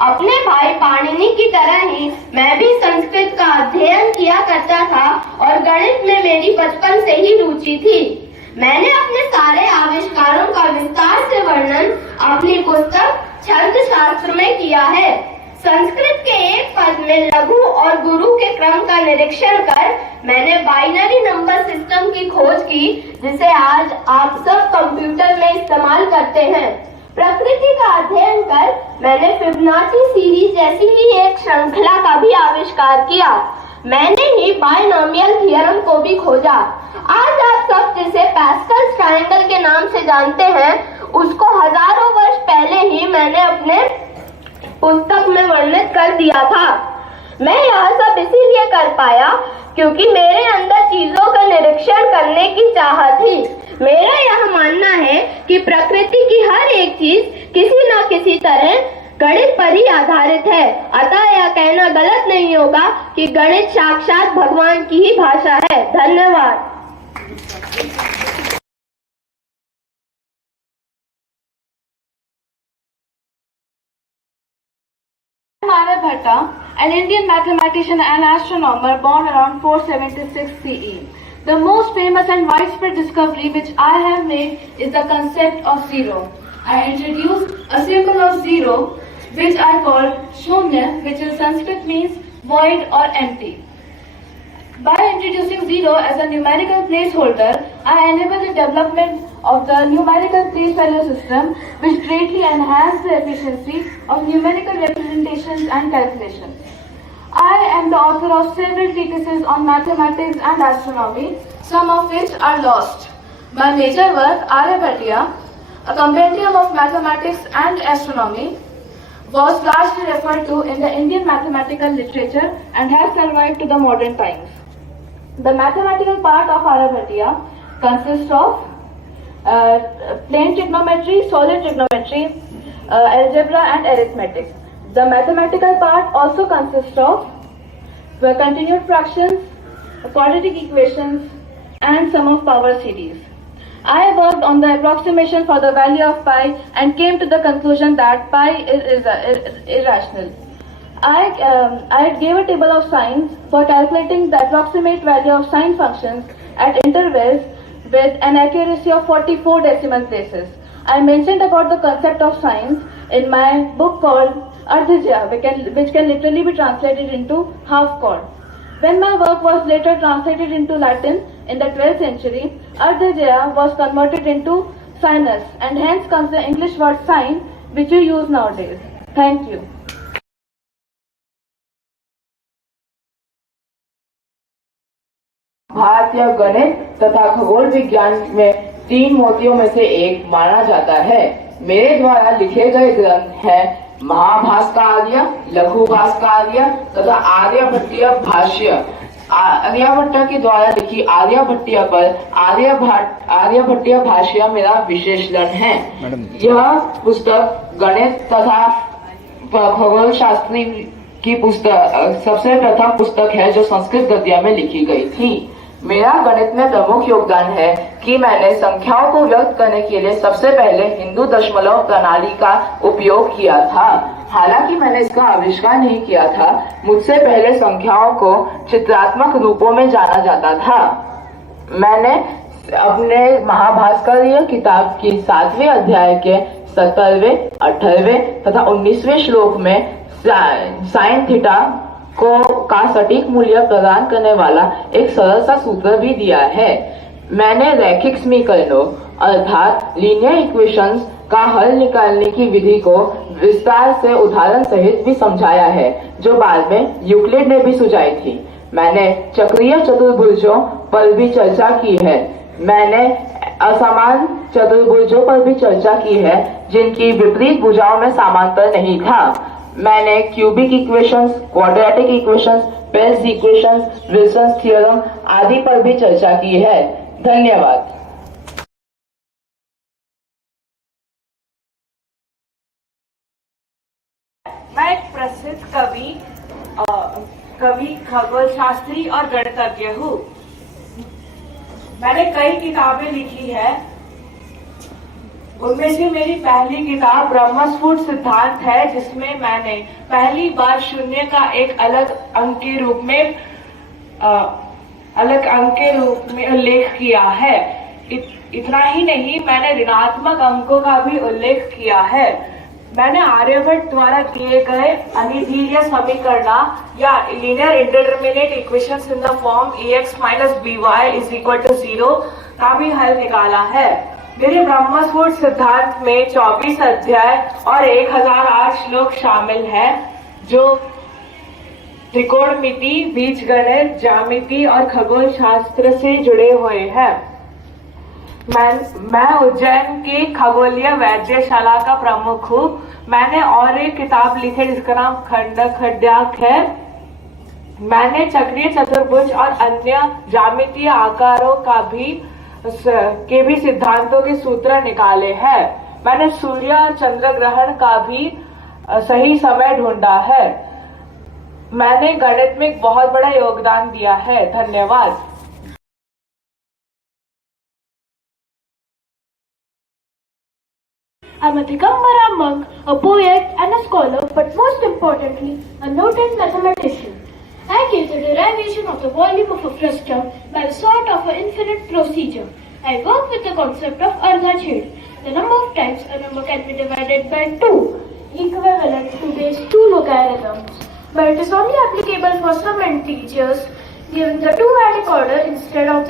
अपने भाई पाणिनि की तरह ही मैं भी संस्कृत का अध्ययन किया करता था और गणित में मेरी बचपन से ही रुचि थी। मैंने अपने सारे आविष्कारों का विस्तार से वर्णन अपनी पुस्तक छंद शास्त्र में किया है। संस्कृत के एक पद में लघु और गुरु के क्रम का निरीक्षण कर मैंने बाइनरी नंबर सिस्टम की खोज की, जिसे आज आप सब कंप्यूटर में इस्तेमाल करते हैं। प्रकृति का अध्ययन कर मैंने फिबोनाची सीरीज जैसी ही एक श्रृंखला का भी आविष्कार किया। मैंने ही बायनोमियल थ्योरम को भी खोजा। आज आप सब जिसे पास्कल्स ट्रायंगल के नाम से जानते हैं, उसको हजारों वर्ष पहले ही मैंने अपने पुस्तक में वर्णित कर दिया था। मैं यह सब इसीलिए कर पाया क्योंकि मेरे अंदर चीजों का निरीक्षण करने की चाह थी। मेरा यह मानना है कि प्रकृति की हर एक चीज किसी न किसी तरह गणित पर ही आधारित है। अतः यह कहना गलत नहीं होगा कि गणित साक्षात भगवान की ही भाषा है। धन्यवाद। Aryabhatta, an Indian mathematician and astronomer born around 476 CE. The most famous and widespread discovery which I have made is the concept of zero. I introduced a symbol of zero which I call Shunya, which in Sanskrit means void or empty. By introducing zero as a numerical placeholder, I enable the development of the numerical place value system, which greatly enhance the efficiency of numerical representations and calculations. I am the author of several treatises on mathematics and astronomy, some of which are lost. My major work, Aryabhatta, a compendium of mathematics and astronomy, was largely referred to in the Indian mathematical literature and has survived to the modern times. The mathematical part of Aryabhatta consists of plane trigonometry, solid trigonometry, algebra and arithmetic. The mathematical part also consists of continued fractions, quadratic equations and sum of power series. I worked on the approximation for the value of pi and came to the conclusion that pi is irrational. I gave a table of signs for calculating the approximate value of sine functions at intervals with an accuracy of 44 decimal places. I mentioned about the concept of sines in my book called Ardhijya, which can literally be translated into half chord. When my work was later translated into Latin in the 12th century, Ardhijya was converted into sinus, and hence comes the English word sine, which we use nowadays. Thank you. भारतीय गणित तथा खगोल विज्ञान में 3 मोतियों में से एक माना जाता है। मेरे द्वारा लिखे गए ग्रंथ हैं महाभास्कर्य, लघुभास्कर्य तथा आर्यभट्टीय भाष्य। आर्यभट्ट के द्वारा लिखी आर्यभट्टीय पर आर्यभट्टीय भाष्य मेरा विशेषण है। यह पुस्तक गणित तथा खगोल शास्त्री की पुस्तक सबसे प्रथम पुस्तक है जो संस्कृत गद्य में लिखी गई थी। मेरा गणित में प्रमुख योगदान है कि मैंने संख्याओं को व्यक्त करने के लिए सबसे पहले हिंदू दशमलव प्रणाली का उपयोग किया था। हालांकि मैंने इसका आविष्कार नहीं किया था, मुझसे पहले संख्याओं को चित्रात्मक रूपों में जाना जाता था। मैंने अपने महाभास्कर्य किताब की 7वें अध्याय के 17वें, 18वें तथा 19वें श्लोक में साइन थीटा का सटीक मूल्य प्रदान करने वाला एक सरल सा सूत्र भी दिया है। मैंने रैखिक समीकरणों अर्थात लीनियर इक्वेशंस का हल निकालने की विधि को विस्तार से उदाहरण सहित भी समझाया है, जो बाद में यूक्लिड ने भी सुझाई थी। मैंने चक्रीय चतुर्भुजों पर भी चर्चा की है। मैंने असमान चतुर्भुजों पर भी चर्चा की है जिनकी विपरीत भुजाओं में समांतर नहीं था। मैंने cubic equations, quadratic equations, Pell's equations, Wilson theorem आदि पर भी चर्चा की है। धन्यवाद। मैं एक प्रसिद्ध कवि, खगोल शास्त्री और गणितज्ञ हूँ। मैंने कई किताबें लिखी है उनमें से मेरी पहली किताब ब्रह्मस्फुट सिद्धांत है, जिसमें मैंने पहली बार शून्य का एक अलग अंक के रूप में उल्लेख किया है। इतना ही नहीं, मैंने ऋणात्मक अंकों का भी उल्लेख किया है। मैंने आर्यभट्ट द्वारा दिए गए अनिधीय समीकरण या linear indeterminate equations in the form ax - by = 0 का भी हल निकाला है। मेरे ब्रह्मस्फुट सिद्धांत में 24 अध्याय और 1008 श्लोक शामिल हैं, जो त्रिकोणमिति, बीजगणित, ज्यामिति और खगोल शास्त्र से जुड़े हुए हैं। मैं उज्जैन की खगोलीय वैद्यशाला का प्रमुख हूँ। मैंने और एक किताब लिखी है जिसका नाम खंडाख्याक है। मैंने चक्रीय, चतुर्भुज और अन्य ज्यामितीय आकारों के भी सिद्धांतों के सूत्र निकाले हैं। मैंने सूर्य और चंद्र ग्रहण का भी सही समय ढूंढा है। मैंने गणित में एक बहुत बड़ा योगदान दिया है। धन्यवाद। I'm a Digambara monk, a poet and a scholar, but most importantly, a noted mathematician. I give the derivation of the volume of a crystal by the sort of an infinite procedure. I work with the concept of Ardhachhed, the number of times a number can be divided by 2, equivalent to base 2 logarithms. But it is only applicable for some integers given the 2-adic order instead of